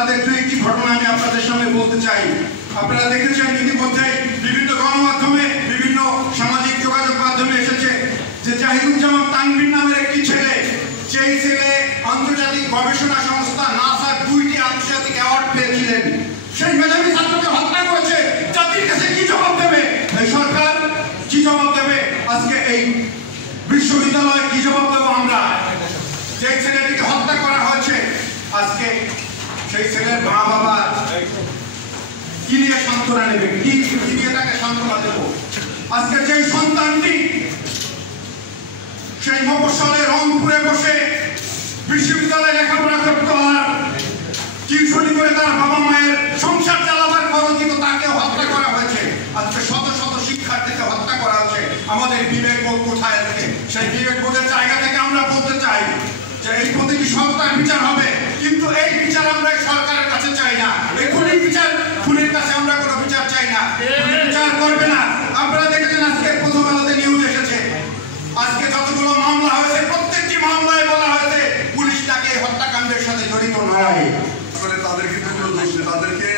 তাদের দুই একটি ঘটনা আমি আপনাদের সামনে বলতে চাই। আপনারা দেখেছেন ইতিমধ্যে বিভিন্ন গণমাধ্যমে, বিভিন্ন সামাজিক যোগাযোগ মাধ্যমে এসেছে যে জাহিদুজ্জামান তানভীর নামের একটি ছেলে, যেই ছেলে আন্তর্জাতিক গবেষণা সংস্থা নাসার 2টি আন্তর্জাতিক অ্যাওয়ার্ড পেয়েছিলেন, সেই মেধাবী ছাত্রকে হত্যা করেছে। জাতির কাছে কি জবাব দেবে এই সরকার? কি জবাব দেবে আজকে এই বিশ্ববিদ্যালয়? কি জবাব দেবো আমরা? যে ছেলেটিকে হত্যা করা হয়েছে, আজকে সেই ছেলের মা বাবা কি নিয়ে সান্ত্বনা নেবে? কি দিয়ে তাকে সান্ত্বনা দেব? আজকে যে সন্তানটি সেই মফস্বলে রংপুরে বসে বিশ্ববিদ্যালয়ে লেখাপড়া করতো আর টিউশনি করে তার বাবা মায়ের সংসার চালাবার খরচ দিত, তাকে হত্যা করা হয়েছে। আজকে শত শত শিক্ষার্থীকে হত্যা করা হচ্ছে। আমাদের বিবেকবোধ কোথায় আছে? সেই বিবেকবোধের জায়গা থেকে আমরা বলতে চাই যে এই প্রতিটি সরকার বিচার হবে, কিন্তু এই বিচার আমরা সরকারের কাছে চাই না। এই খুনির কাছে আমরা কোনো বিচার চাই না। বিচার করবে না। আপনারা দেখেছেন আজকে প্রথম আলোতে নিউজ এসেছে, আজকে যতগুলো মামলা হয়েছে প্রত্যেকটি মামলায় বলা হয়েছে পুলিশ তাকে হত্যাকাণ্ডের সাথে জড়িত নয়। তাদের কিন্তু কোনো দোষ নেই, তাদেরকে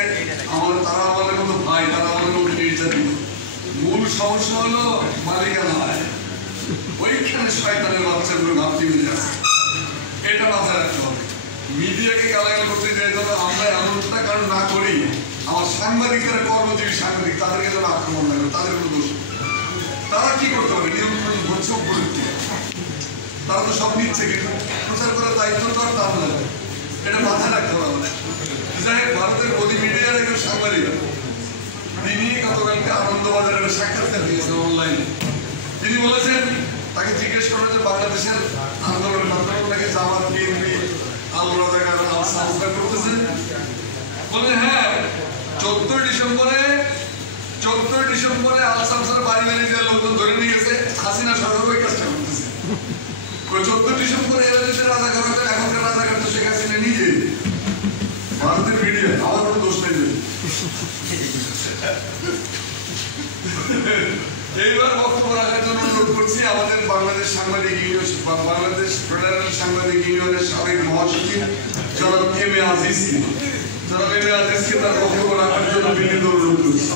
তারা আমাদের মতো ভাই, তারা আমাদের মতো নির্যাতিত। মূল সমস্যা হলো মালিকানা, ওইখানে শয়তানের বাচ্চাগুলো ঘাপটি মিলে আছে। এটা মাথায় রাখতে হবে। মিডিয়াকে গালাগাল করতে যাই যেন আমরা এমনটা কারণ না করি, আমার সাংবাদিকরা কর্মজীবী সাংবাদিক তাদেরকে যেন আক্রমণ না করে, তাদের কোনো দোষ। তারা কি করতে পারে? নিয়ন্ত্রণ করছে উপরে, তারা তো সব নিচ্ছে, কিন্তু প্রচার করার দায়িত্ব তো আর তার নয়। এটা মাথায় রাখতে হবে আমাদের। যাই হোক, ভারতের গদি মিডিয়ার একজন সাংবাদিক, তিনি গতকালকে আনন্দবাজারের সাক্ষাৎকার দিয়েছেন অনলাইনে। তিনি বলেছেন, তাকে জিজ্ঞেস করা যে বাংলাদেশের আন্দোলনের মাধ্যমে তাকে জামাত, বিএনপি, আল রাজাকার, আল সাউদা করতেছেন। বলে হ্যাঁ, 14 ডিসেম্বরে আল সাউদার বাড়ি বাড়ি যে লোকজন ধরে নিয়ে গেছে, হাসিনা সরকার ওই কাজটা করতেছে। 14 ডিসেম্বরে এরা যদি রাজাকার হতেন, এখনকার রাজাকার তো শেখ হাসিনা নিজে। ভারতের মিডিয়া, আমার কোনো দোষ নেই। এইবার বক্তব্য রাখার জন্য অনুরোধ করছি আমাদের বাংলাদেশ সাংবাদিক ইউনিয়ন, বাংলাদেশ ফেডারেল সাংবাদিক ইউনিয়নের সাবেক মহাসচিব জনাব এম এ আজিজকে, তার বক্তব্য রাখার জন্য বিনীত অনুরোধ করছি।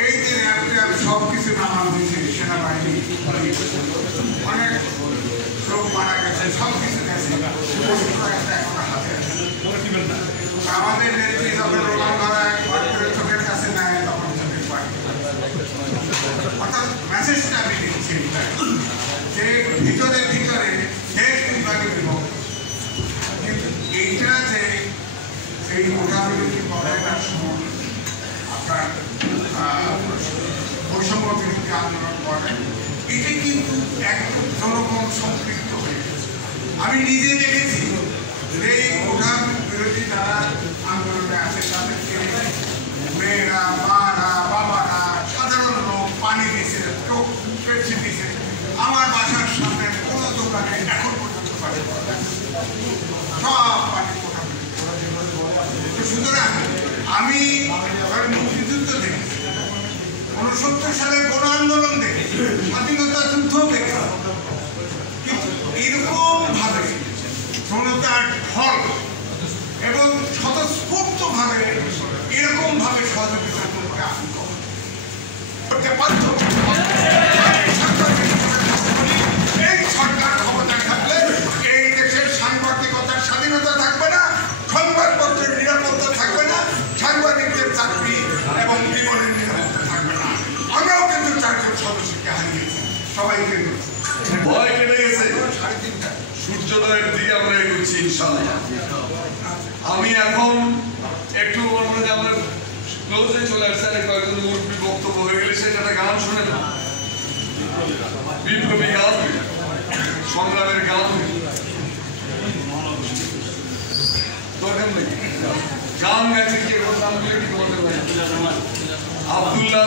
এই যে সবকিছু নামানো হয়েছে, সেনাবাহিনী অনেক লোক মারা গেছে, সবকিছু গেছে, এখন হাতে আমাদের নেত্রী যখন রোমান ধরা চোখের কাছে নেয় তখন চোখের পায়। অর্থাৎ মেসেজটা আমি দিচ্ছি যে ভিতরে দেশ বিভাগে বিভক্ত, কিন্তু এইটা যে এই মোটামুটি পড়াশোনার সময় আপনার বৈষম্য বিরোধী আন্দোলন করেন, এটা কিন্তু একদম জনগণ সম্পৃক্ত হয়ে গেছে। আমি নিজে দেখেছি এই ভোটার বিরোধী যারা আন্দোলনে আছে তাদেরকে মেয়েরা, মারা, বাবারা, সাধারণ লোক পানি দিয়েছে, চোখ পেপসি দিয়েছে। আমার বাসার সামনে কোনো দোকানে এখন পর্যন্ত পানি সব পানি মোটামুটি। সুতরাং আমি মুক্তিযুদ্ধ দেখেছি, 69 সালের গণ আন্দোলন দেখেছি, স্বাধীনতা যুদ্ধ দেখেছি, কিন্তু এরকম ভাবে জনতার ঢল এবং স্বতঃস্ফূর্ত ভাবে এরকম ভাবে সহযোগিতা করতে আমি করতে পারত। এই সরকার ক্ষমতায় থাকলে এই দেশের সাংবাদিকতার স্বাধীনতা থাকবে না, সংবাদপত্রের নিরাপত্তা থাকবে না, সাংবাদিকদের চাকরি এবং জীবনের নিরাপত্তা থাকবে না। আমরাও কিন্তু 4 জন সদস্যকে হারিয়েছি, সবাইকে ভয় কেটে গেছে। 3:30 সূর্যোদয়ের দিকে আমরা এগোচ্ছি ইনশাআল্লাহ। আমি এখন একটু আমরা ক্লোজে চলে আসছি, কয়েকজন মুরব্বী বক্তব্য হয়ে গেলে সেটা একটা গান শুনে না, বিপ্লবী গান, সংগ্রামের গান দরকার নেই। গান গাইতে কি তোমাদের আব্দুল্লাহ